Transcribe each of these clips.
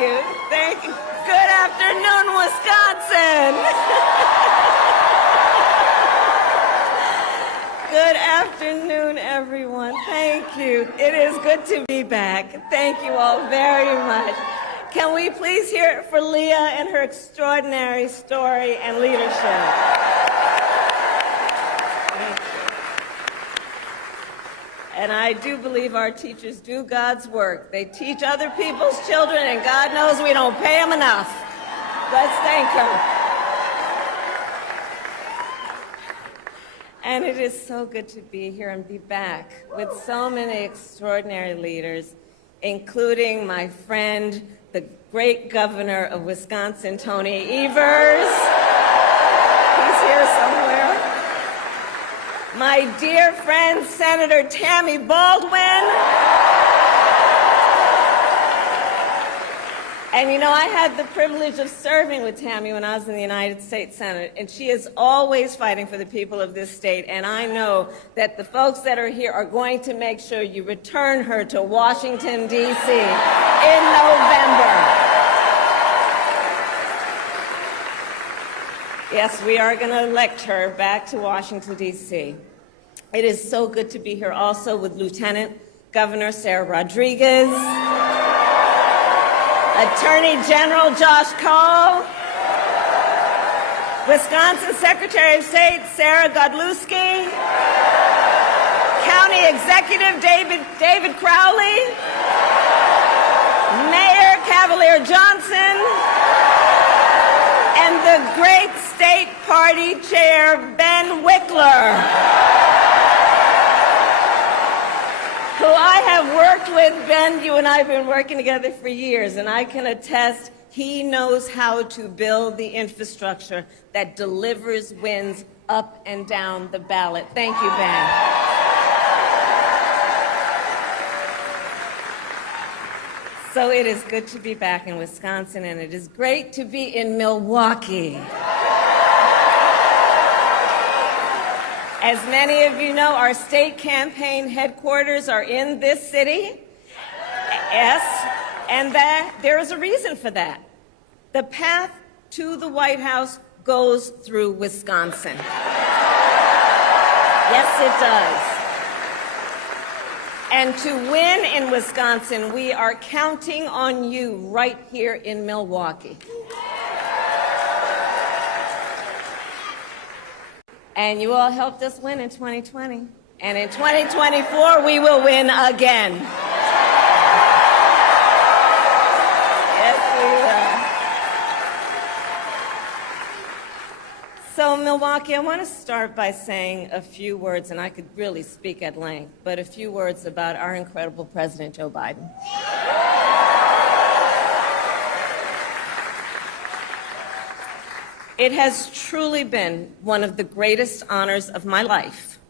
you. Thank you. Good afternoon, Wisconsin. Good afternoon, everyone. Thank you. It is good to be back. Thank you all very much. Can we please hear it for Leah and her extraordinary story and leadership? And I do believe our teachers do God's work. They teach other people's children, and God knows we don't pay them enough. Let's thank her. And it is so good to be here and be back with so many extraordinary leaders, including my friend, the great governor of Wisconsin, Tony Evers. He's here somewhere. My dear friend, Senator Tammy Baldwin. And you know, I had the privilege of serving with Tammy when I was in the United States Senate, and she is always fighting for the people of this state, and I know that the folks that are here are going to make sure you return her to Washington, D.C. in November. Yes, we are going to elect her back to Washington, D.C. It is so good to be here also with Lieutenant Governor Sarah Rodriguez, Attorney General Josh Cole, Wisconsin Secretary of State Sarah Godlewski, County Executive David Crowley, Mayor Cavalier Johnson, and the great State Party Chair Ben Wickler, who I have worked with. Ben, you and I have been working together for years, and I can attest he knows how to build the infrastructure that delivers wins up and down the ballot. Thank you, Ben. So it is good to be back in Wisconsin, and it is great to be in Milwaukee. As many of you know, our state campaign headquarters are in this city. Yes, and there is a reason for that. The path to the White House goes through Wisconsin. Yes, it does. And to win in Wisconsin, we are counting on you right here in Milwaukee. And you all helped us win in 2020. And in 2024, we will win again. Yes, we will. So, Milwaukee, I want to start by saying a few words, and I could really speak at length, but a few words about our incredible President Joe Biden. It has truly been one of the greatest honors of my life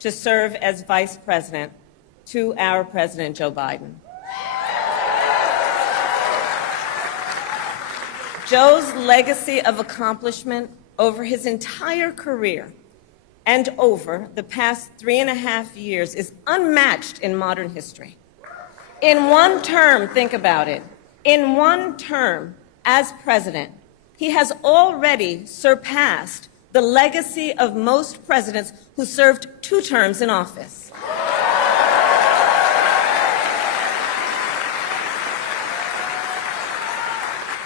to serve as Vice President to our President Joe Biden. Joe's legacy of accomplishment over his entire career and over the past 3.5 years is unmatched in modern history. In one term, think about it, in one term as president, he has already surpassed the legacy of most presidents who served 2 terms in office.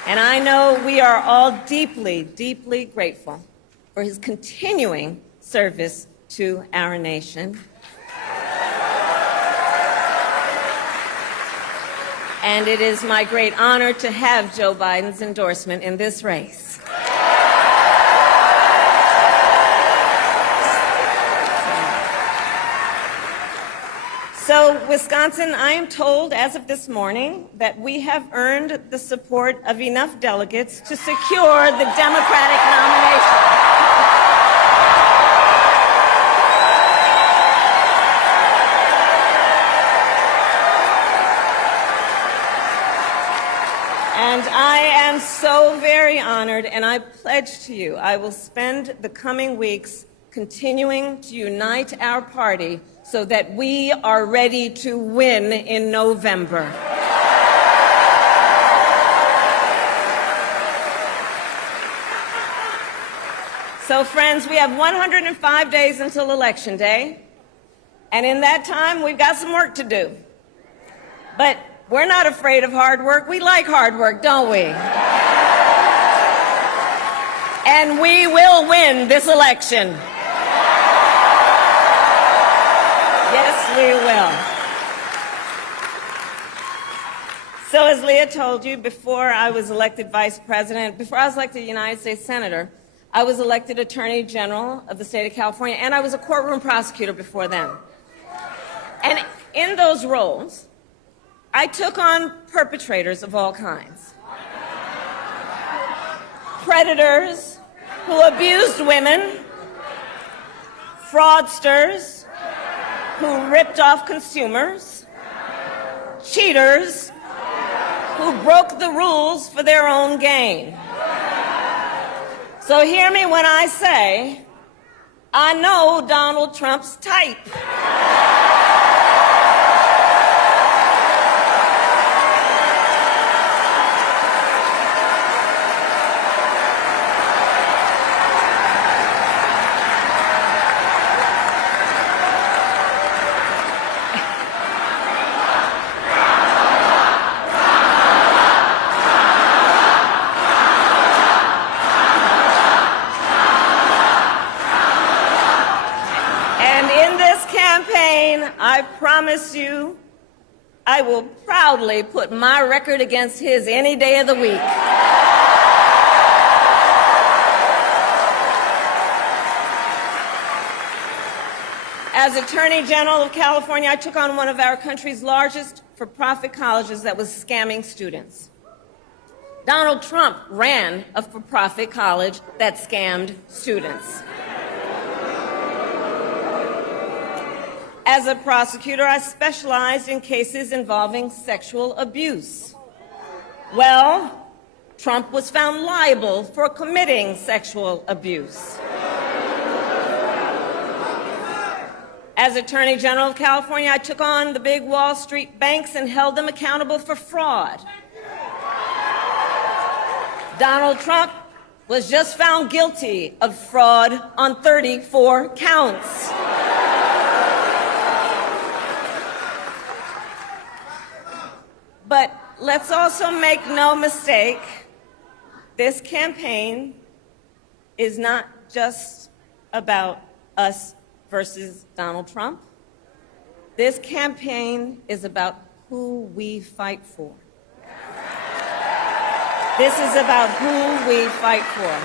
And I know we are all deeply, deeply grateful for his continuing service to our nation. And it is my great honor to have Joe Biden's endorsement in this race. So, Wisconsin, I am told as of this morning that we have earned the support of enough delegates to secure the Democratic nomination. And I am so very honored, and I pledge to you I will spend the coming weeks continuing to unite our party so that we are ready to win in November. So, friends, we have 105 days until Election Day, and in that time, we've got some work to do. But we're not afraid of hard work. We like hard work, don't we? And we will win this election. Yes, we will. So as Leah told you, before I was elected vice president, before I was elected United States Senator, I was elected Attorney General of the state of California, and I was a courtroom prosecutor before then. And in those roles, I took on perpetrators of all kinds. Predators who abused women, fraudsters who ripped off consumers, cheaters who broke the rules for their own gain. So hear me when I say, I know Donald Trump's type. I promise you, I will proudly put my record against his any day of the week. As Attorney General of California, I took on one of our country's largest for-profit colleges that was scamming students. Donald Trump ran a for-profit college that scammed students. As a prosecutor, I specialized in cases involving sexual abuse. Well, Trump was found liable for committing sexual abuse. As Attorney General of California, I took on the big Wall Street banks and held them accountable for fraud. Donald Trump was just found guilty of fraud on 34 counts. But let's also make no mistake, this campaign is not just about us versus Donald Trump. This campaign is about who we fight for. This is about who we fight for.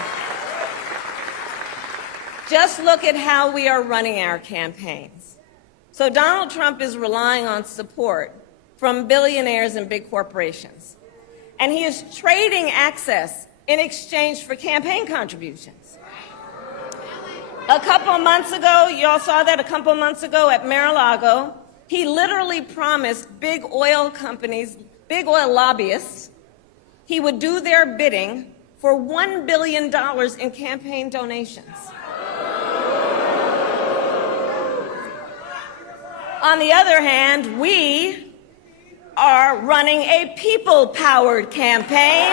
Just look at how we are running our campaigns. So Donald Trump is relying on support from billionaires and big corporations. And he is trading access in exchange for campaign contributions. A couple of months ago, you all saw that a couple of months ago at Mar-a-Lago, he literally promised big oil companies, big oil lobbyists, he would do their bidding for $1 billion in campaign donations. On the other hand, we are running a people-powered campaign.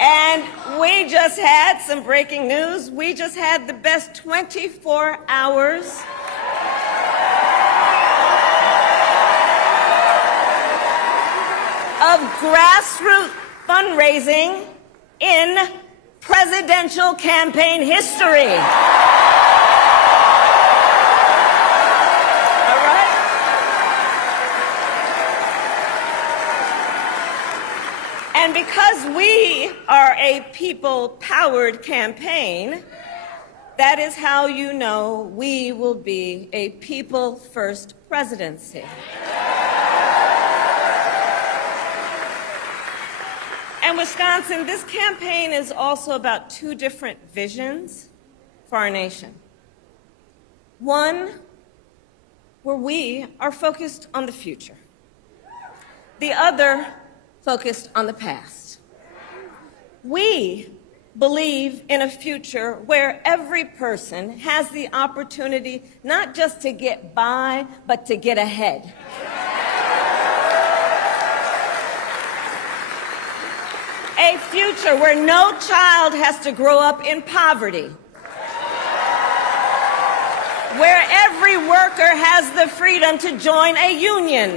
And we just had some breaking news. We just had the best 24 hours of grassroots fundraising in presidential campaign history. All right? And because we are a people-powered campaign, that is how you know we will be a people-first presidency. And Wisconsin, this campaign is also about two different visions for our nation. One, where we are focused on the future. The other, focused on the past. We believe in a future where every person has the opportunity not just to get by, but to get ahead. A future where no child has to grow up in poverty. Where every worker has the freedom to join a union.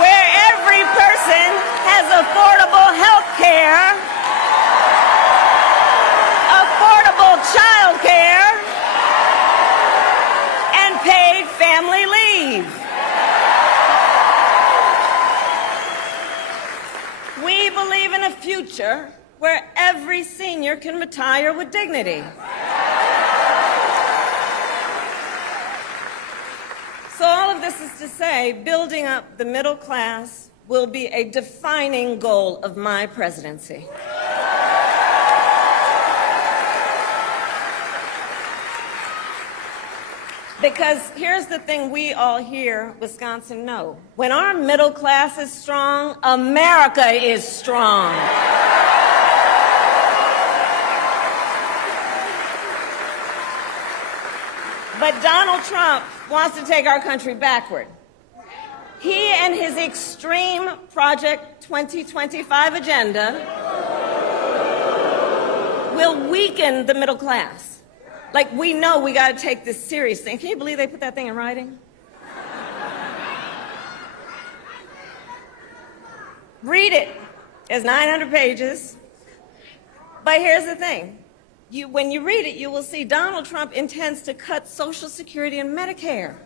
Where every person has affordable health care, affordable child care, and paid family leave. We believe in a future where every senior can retire with dignity. So all of this is to say, building up the middle class will be a defining goal of my presidency. Because here's the thing we all here, Wisconsin, know. When our middle class is strong, America is strong. But Donald Trump wants to take our country backward. He and his extreme Project 2025 agenda will weaken the middle class. Like, we know we got to take this seriously. Can you believe they put that thing in writing? Read it. It's 900 pages. But here's the thing. When you read it, you will see Donald Trump intends to cut Social Security and Medicare.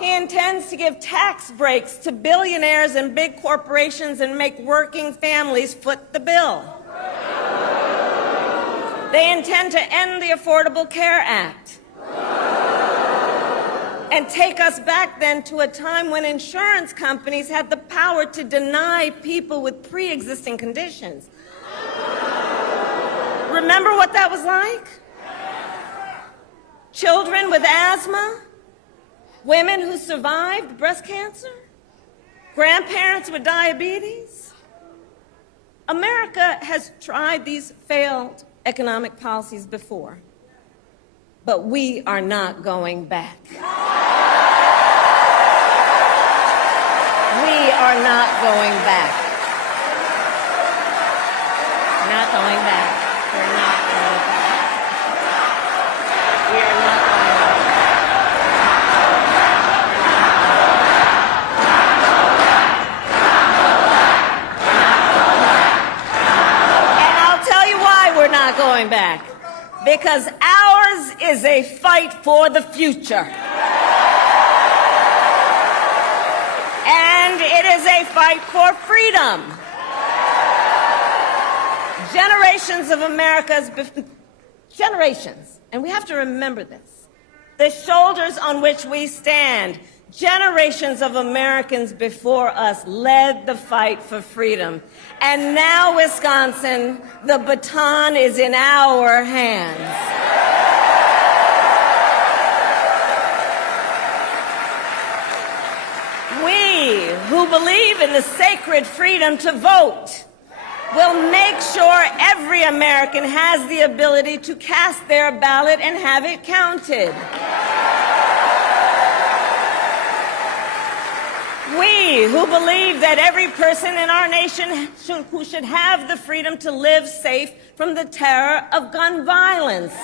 He intends to give tax breaks to billionaires and big corporations and make working families foot the bill. They intend to end the Affordable Care Act and take us back then to a time when insurance companies had the power to deny people with pre-existing conditions. Remember what that was like? Children with asthma, women who survived breast cancer, grandparents with diabetes. America has tried these failed economic policies before, but we are not going back. We are not going back. Not going back. We're not going back. We are not going back. And I'll tell you why we're not going back. Because ours is a fight for the future. And it is a fight for freedom. Generations of America's, generations, and we have to remember this, the shoulders on which we stand, generations of Americans before us led the fight for freedom. And now, Wisconsin, the baton is in our hands. We, who believe in the sacred freedom to vote, will make sure every American has the ability to cast their ballot and have it counted. We, who believe that every person in our nation who should have the freedom to live safe from the terror of gun violence,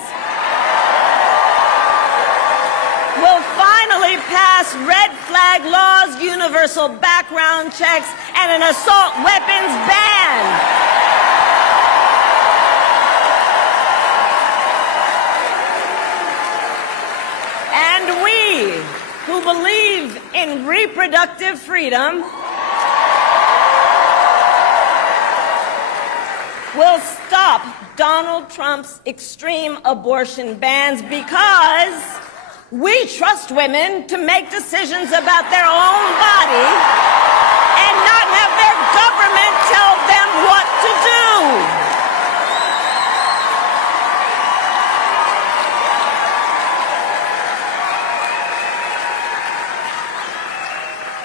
will finally pass red flag laws, universal background checks, and an assault weapons ban. And we, who believe in reproductive freedom, will stop Donald Trump's extreme abortion bans because we trust women to make decisions about their own body and not have their government tell them what to do.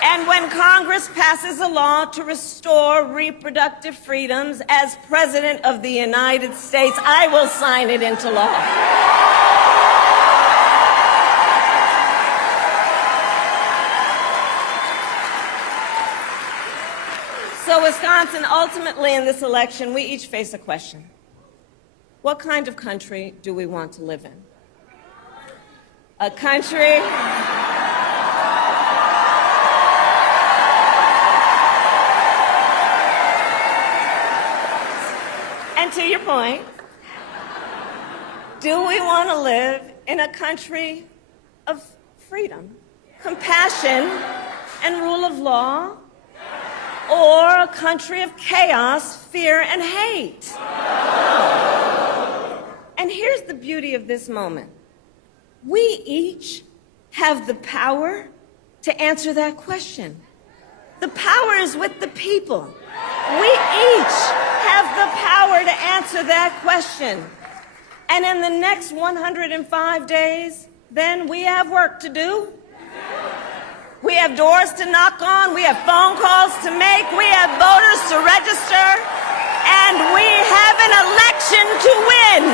And when Congress passes a law to restore reproductive freedoms, as President of the United States, I will sign it into law. So, Wisconsin, ultimately in this election, we each face a question. What kind of country do we want to live in? A country and to your point, do we want to live in a country of freedom, compassion, and rule of law, or a country of chaos, fear, and hate? And here's the beauty of this moment. We each have the power to answer that question. The power is with the people. We each have the power to answer that question. And in the next 105 days, then we have work to do. We have doors to knock on. We have phone calls to make. We have voters to register. And we have an election to win.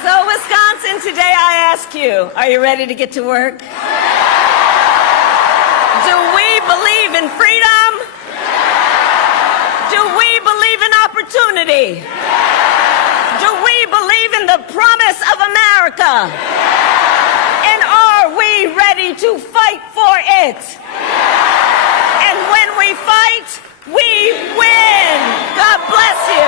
So, Wisconsin, today I ask you, are you ready to get to work? Do we believe in freedom? Do we believe in opportunity? Do we believe in the promise of America? And are we ready to fight for it? And when we fight, we win. God bless you.